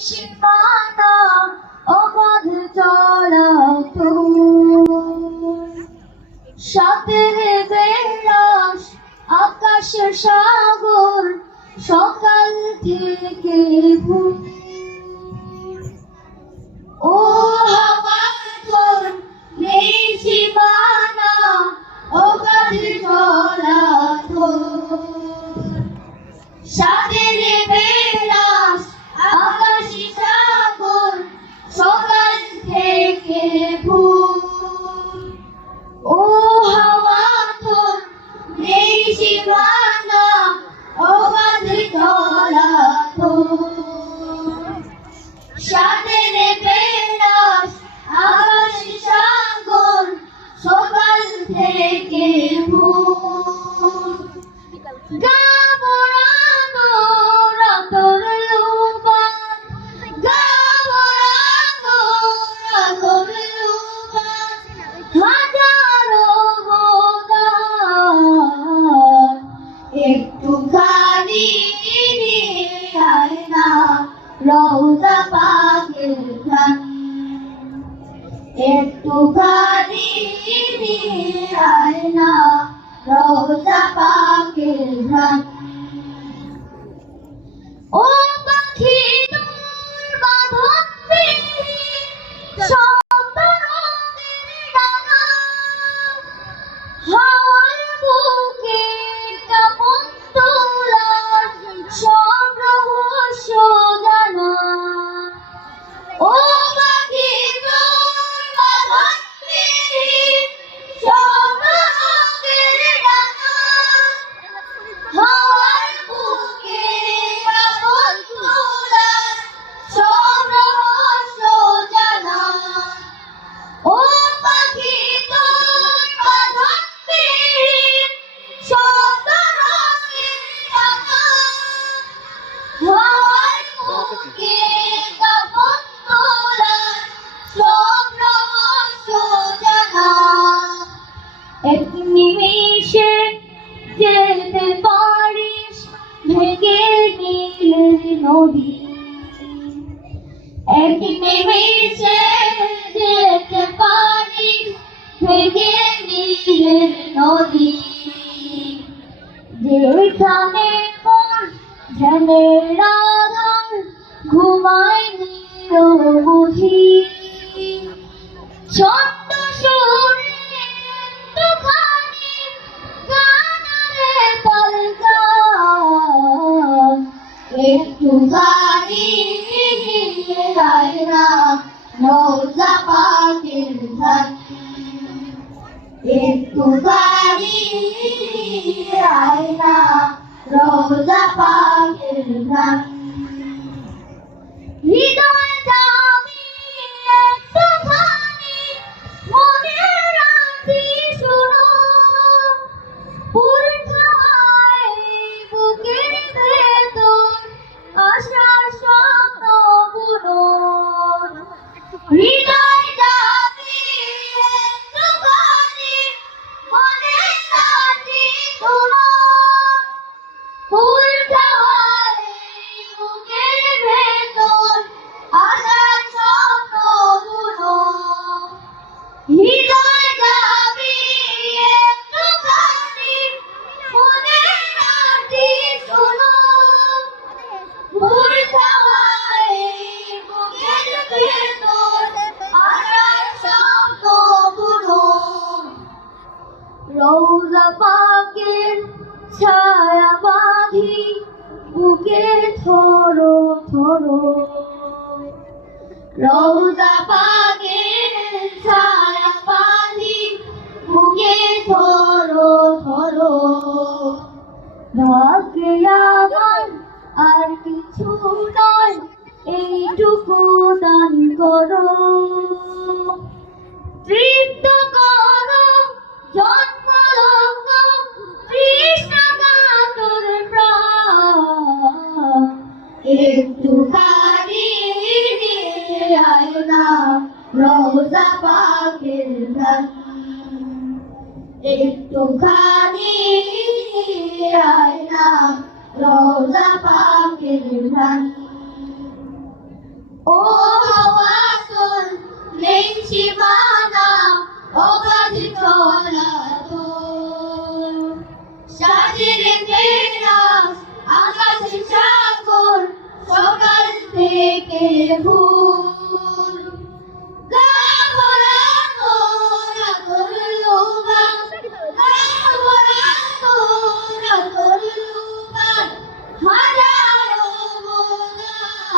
সীমানা অবাধ চলাচল সাতের বেলাস আকাশ সাগর সকাল থেকে ভোর ও হাওয়ার তোর নেই সীমানা অবাধ চলাচল সাতের বেলাস আকাশ সাগর সকাল থেকে ভোর ও হাওয়া তোর নেই সীমানা অবাধ চলাচল সাতের বেলাস আকাশ সাগর সকাল থেকে ভোর গাবরানো রাতর লুবান গাবরানো রাতর লুবান হাজারো বদান একটুখানি আয় না রওজা পাকের ঘ্রাণ একটুখানি আয় না রওজা পাকের ঘ্রাণ ও পাখি তোর বাঁধন শত রঙের ডানা হাওয়ার বুকে কাঁপন তোলার সব রহস্য জানা ও পাখি তোর বাঁধন সব রঙের ডানা হাওয়ার বুকে কাঁপন তোলার সব রহস্য জানা ও পাখি তোর বাঁধন সব রঙের ডানা হাওয়ার বুকে কাঁপন তোলার সব রহস্য জানা এক নিমিষে যেতে পারিস ভেঙে নীলের নদী এক নিমিষে যেতে পারিস ভেঙে নীলের নদী যেখানে মোর ধ্যানের আধার ঘুমায় নিরবধি ছোট্ট সুরে একটুখানি গানারে তাল গান একটুখানি আয় না রওজা পাকের ঘ্রাণ একটুখানি আয় না রওজা পাকের ঘ্রাণ হৃদয় জামি একটুখানি মনের রাতি শুনো পুরখায় বুকের ভেতর আশার স্বপ্নগুলো হৃদয় জামি একটুখানি মনের রাতি শুনো পুরখায় বুকের ভেতর আশার স্বপ্নগুলো হৃদয় যাবি একটুখানি মনের রাতি শুনো পুরখায় বুকের ভেতর আশার স্বপ্নগুলো রওজা পাকের ছায়া বাঁধি বুকে থরো থরো রওজা পাকের ছায়া বাঁধি বুকে থরো থরো ভাগ্যে আমার আর কিছু নয় এইটুকু দান করো তৃপ্ত করো জন্মলগ্ন কৃষ্ণকাতর প্রাণ একটুখানি আয় না রওজা পাকের ঘ্রাণ একটুখানি আয় না রওজা পাকের ঘ্রাণ ফুল গাভরা তোরা করলুমান গাভরা তোরা করলুমান হাজারো গুনাহ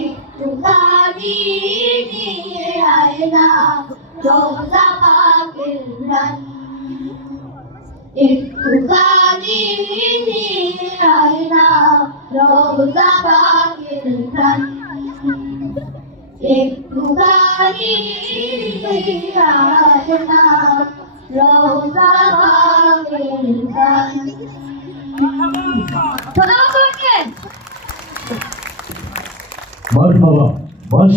একটু গাড়ি নিয়ে আয় না রোজা পাকের রান একটু গাড়ি নিয়ে আয় না রোজা পাকের রান একটু গাড়ি নিয়ে আয় না রোজা পাকের রান ধন্যবাদ সবাইকে। মারহাবা, মাশ